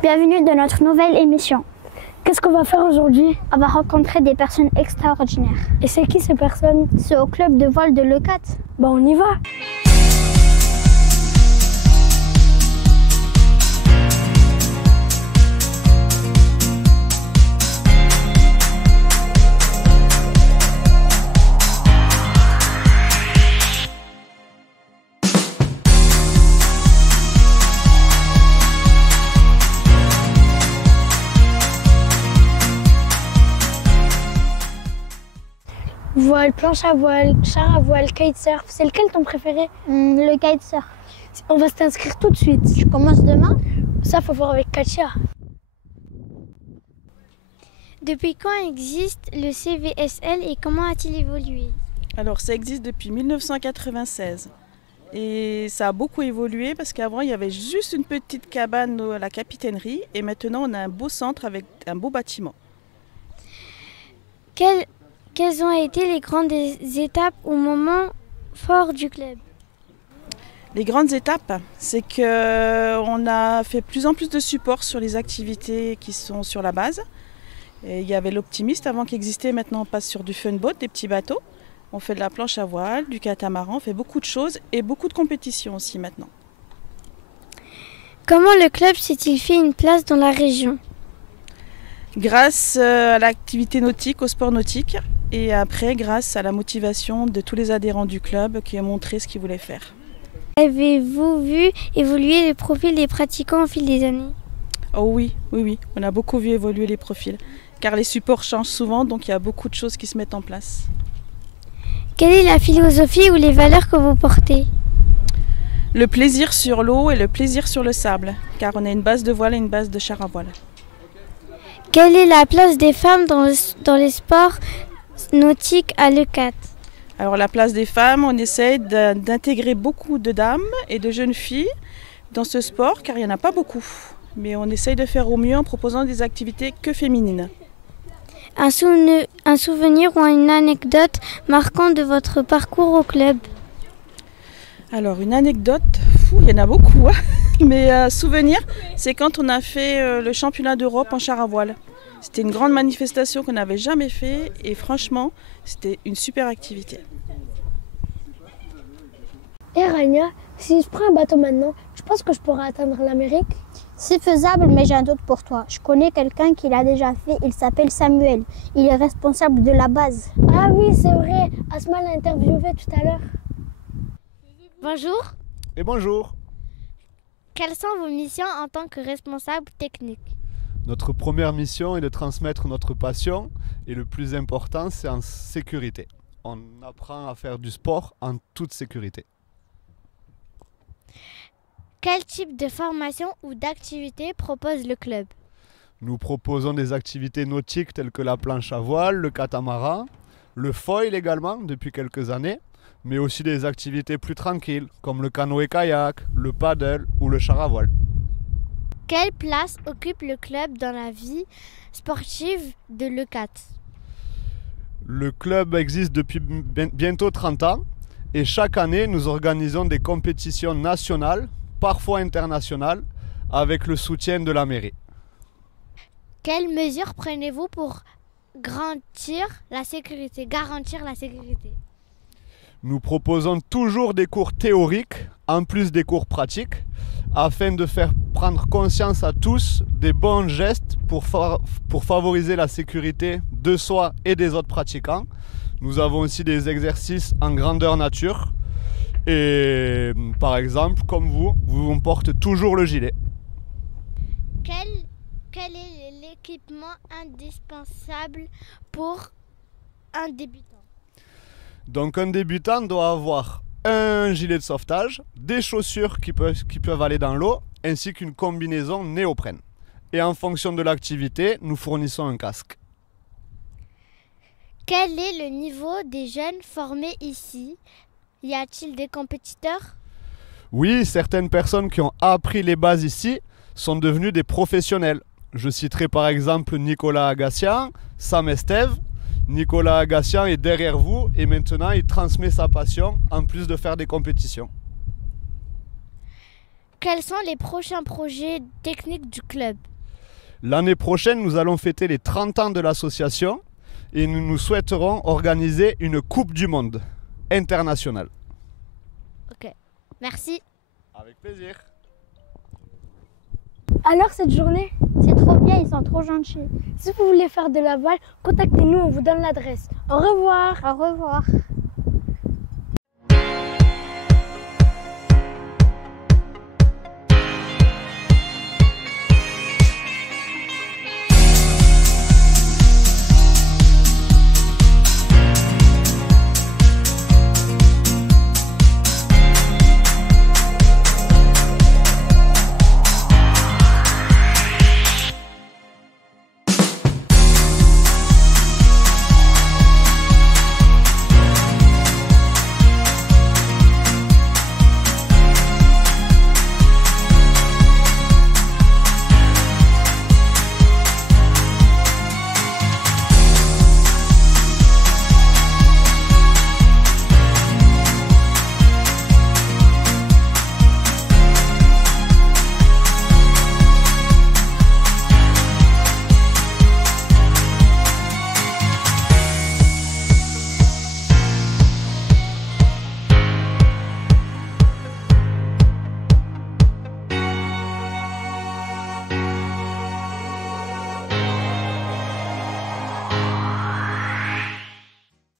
Bienvenue dans notre nouvelle émission. Qu'est-ce qu'on va faire aujourd'hui? On va rencontrer des personnes extraordinaires. Et c'est qui ces personnes? C'est au club de voile de Leucate. Bah on y va! Voile, planche à voile, char à voile, kitesurf, c'est lequel ton préféré? Le kitesurf. On va s'inscrire tout de suite. Je commence demain. Ça, faut voir avec Katia. Depuis quand existe le CVSL et comment a-t-il évolué? Alors ça existe depuis 1996 et ça a beaucoup évolué parce qu'avant il y avait juste une petite cabane à la capitainerie et maintenant on a un beau centre avec un beau bâtiment. Quelles ont été les grandes étapes ou moments forts du club? Les grandes étapes, c'est qu'on a fait plus en plus de support sur les activités qui sont sur la base. Et il y avait l'optimiste avant qui existait, maintenant on passe sur du fun boat, des petits bateaux. On fait de la planche à voile, du catamaran, on fait beaucoup de choses et beaucoup de compétitions aussi maintenant. Comment le club s'est-il fait une place dans la région? Grâce à l'activité nautique, au sport nautique et après grâce à la motivation de tous les adhérents du club qui ont montré ce qu'ils voulaient faire. Avez-vous vu évoluer le profil des pratiquants au fil des années? Oh oui, on a beaucoup vu évoluer les profils car les supports changent souvent donc il y a beaucoup de choses qui se mettent en place. Quelle est la philosophie ou les valeurs que vous portez? Le plaisir sur l'eau et le plaisir sur le sable car on a une base de voile et une base de char à voile. Quelle est la place des femmes dans les sports nautiques à Leucate? Alors la place des femmes, on essaie d'intégrer beaucoup de dames et de jeunes filles dans ce sport car il n'y en a pas beaucoup. Mais on essaye de faire au mieux en proposant des activités que féminines. Un souvenir ou une anecdote marquant de votre parcours au club? Alors une anecdote, il y en a beaucoup, hein. Mais souvenir, c'est quand on a fait le championnat d'Europe en char à voile. C'était une grande manifestation qu'on n'avait jamais fait et franchement, c'était une super activité. Et Rania, si je prends un bateau maintenant, je pense que je pourrais atteindre l'Amérique? C'est faisable, mais j'ai un doute pour toi. Je connais quelqu'un qui l'a déjà fait. Il s'appelle Samuel. Il est responsable de la base. Ah oui, c'est vrai. Asma l'a interviewé tout à l'heure. Bonjour. Et bonjour. Quelles sont vos missions en tant que responsable technique? Notre première mission est de transmettre notre passion et le plus important, c'est en sécurité. On apprend à faire du sport en toute sécurité. Quel type de formation ou d'activité propose le club? Nous proposons des activités nautiques telles que la planche à voile, le catamaran, le foil également depuis quelques années, mais aussi des activités plus tranquilles comme le canoë-kayak, le paddle ou le char à voile. Quelle place occupe le club dans la vie sportive de Leucate? Le club existe depuis bientôt 30 ans et chaque année nous organisons des compétitions nationales, parfois internationales, avec le soutien de la mairie. Quelles mesures prenez-vous pour garantir la sécurité? Nous proposons toujours des cours théoriques en plus des cours pratiques afin de faire prendre conscience à tous des bons gestes pour favoriser la sécurité de soi et des autres pratiquants. Nous avons aussi des exercices en grandeur nature et par exemple, comme on porte toujours le gilet. Quel est l'équipement indispensable pour un débutant? Donc un débutant doit avoir un gilet de sauvetage, des chaussures qui peuvent aller dans l'eau, ainsi qu'une combinaison néoprène. Et en fonction de l'activité, nous fournissons un casque. Quel est le niveau des jeunes formés ici? Y a-t-il des compétiteurs? Oui, certaines personnes qui ont appris les bases ici sont devenues des professionnels. Je citerai par exemple Nicolas Agassian, Sam Estève. Nicolas Agassian est derrière vous et maintenant il transmet sa passion en plus de faire des compétitions. quels sont les prochains projets techniques du club? L'année prochaine, nous allons fêter les 30 ans de l'association et nous souhaiterons organiser une Coupe du Monde internationale. Ok, merci. Avec plaisir. Alors cette journée, C'est trop bien, ils sont trop gentils. si vous voulez faire de la voile, contactez-nous, on vous donne l'adresse. Au revoir. Au revoir.